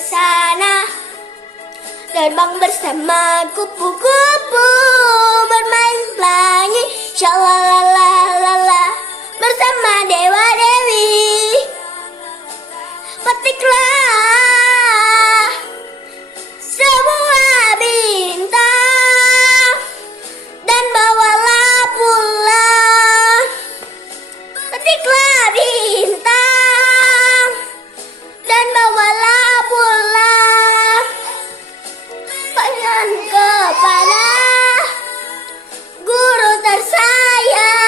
sana. Terbang bersama kupu-kupu, bermain pelangi, shalalalala, bersama dewa dewi. Petiklah semua bintang dan bawalah pulang. Petiklah bintang dan bawalah pulang. Pesan kepada guru tersayang.